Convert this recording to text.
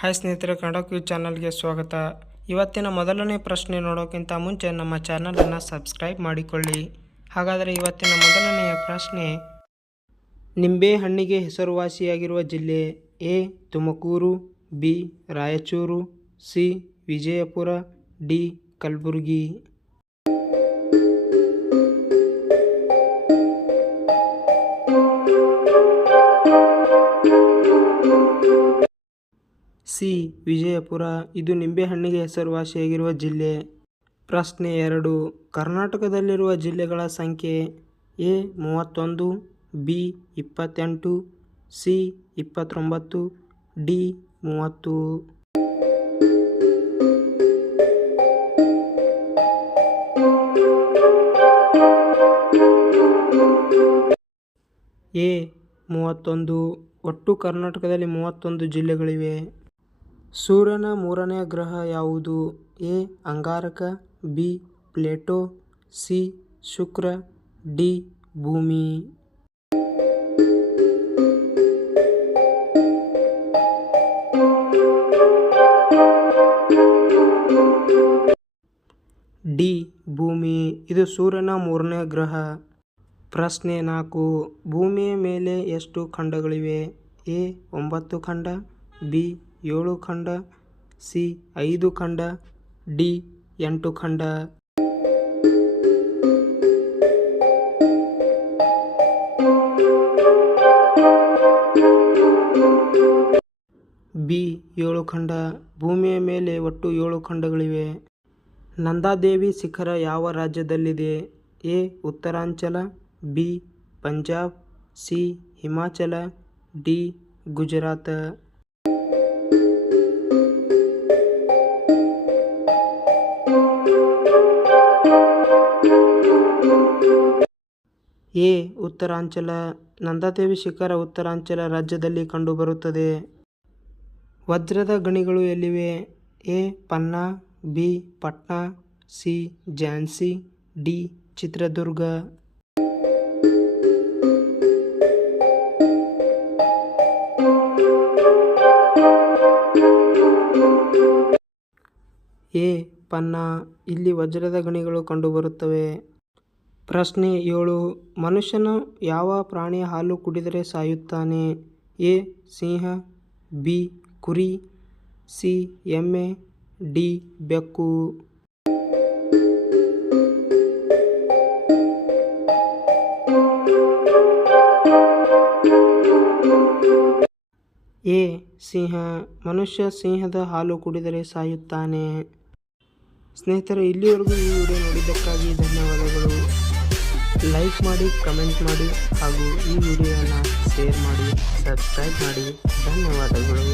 Hi ಸ್ನೇಹಿತರೆ, Kannada quiz ಚಾನಲ್ಗೆ ಸ್ವಾಗತ. ಇವತ್ತಿನ ಮೊದಲನೇ ಪ್ರಶ್ನೆ ನೋಡೋಕ್ಕಿಂತ ಮುಂಚೆ ನಮ್ಮ ಚಾನಲನ್ನು ಸಬ್ಸ್ಕ್ರೈಬ್ ಮಾಡಿಕೊಳ್ಳಿ. ಹಾಗಾದರೆ ಇವತ್ತಿನ ಮೊದಲನೆಯ ಪ್ರಶ್ನೆ, ನಿಂಬೆಹಣ್ಣಿಗೆ ಹೆಸರುವಾಸಿಯಾಗಿರುವ ಜಿಲ್ಲೆ? A Tumakuru, B Raichur, C Vijayapura, D Kalaburagi. C Vijayapura, ಇದು ನಿಂಬೆಹಣ್ಣಿಗೆ ಹೆಸರುವಾಸಿಯಾಗಿರುವ ಜಿಲ್ಲೆ. ಪ್ರಶ್ನೆ 2, ಕರ್ನಾಟಕದಲ್ಲಿರುವ ಜಿಲ್ಲೆಗಳ ಸಂಖ್ಯೆ? A 31, B 28, C 29, D 30. A 31, ಒಟ್ಟು ಕರ್ನಾಟಕದಲ್ಲಿ 31 ಜಿಲ್ಲೆಗಳಿವೆ. ಸೂರ್ಯನ ಮೂರನೆಯ ಗ್ರಹ ಯಾವುದು? A Angaraka, B Plato, C Shukra, D ಭೂಮಿ. ಡಿ ಭೂಮಿ, ಇದು ಸೂರ್ಯನ ಮೂರನೇ ಗ್ರಹ. ಪ್ರಶ್ನೆ 4, ಭೂಮಿಯ ಮೇಲೆ ಎಷ್ಟು ಖಂಡಗಳಿವೆ? ಎ 9 ಖಂಡ, ಬಿ 7 ಖಂಡ, ಸಿ 5 ಖಂಡ, ಡಿ 8 ಖಂಡ. ಬಿ 7 ಖಂಡ, ಭೂಮಿಯ ಮೇಲೆ ಒಟ್ಟು 7 ಖಂಡಗಳಿವೆ. ನಂದಾದೇವಿ ಶಿಖರ ಯಾವ ರಾಜ್ಯದಲ್ಲಿದೆ? A Uttaranchal, B Punjab, C Himachal, D Gujarat. A Uttaranchal, Nanda Devi ಶಿಖರ ಉತ್ತರಾಂಚಲ ರಾಜ್ಯದಲ್ಲಿ ಕಂಡುಬರುತ್ತದೆ. ವಜ್ರದ ಗಣಿಗಳು ಎಲ್ಲಿವೆ? A Panna, B Patna, C Jhansi, D Chitradurga. A Panna, ಇಲ್ಲಿ ವಜ್ರದ ಗಣಿಗಳು ಕಂಡುಬರುತ್ತವೆ. ಪ್ರಶ್ನೆ 7, ಮನುಷ್ಯನು ಯಾವ ಪ್ರಾಣಿಯ ಹಾಲು ಕುಡಿದರೆ ಸಾಯುತ್ತಾನೆ? ಎ ಸಿಂಹ, ಬಿ ಕುರಿ, ಸಿ ಎಮ್ಮೆ, ಡಿ ಬೆಕ್ಕು. ಎ ಸಿಂಹ, ಮನುಷ್ಯ ಸಿಂಹದ ಹಾಲು ಕುಡಿದರೆ ಸಾಯುತ್ತಾನೆ. ಸ್ನೇಹಿತರೆ, ಇಲ್ಲಿವರೆಗೂ ಈ ವಿಡಿಯೋ ನೋಡಿದ್ದಕ್ಕಾಗಿ ಧನ್ಯವಾದಗಳು. ಲೈಕ್ ಮಾಡಿ, ಕಮೆಂಟ್ ಮಾಡಿ ಹಾಗೂ ಈ ವಿಡಿಯೋನ ಶೇರ್ ಮಾಡಿ, ಸಬ್ಸ್ಕ್ರೈಬ್ ಮಾಡಿ. ಧನ್ಯವಾದಗಳು.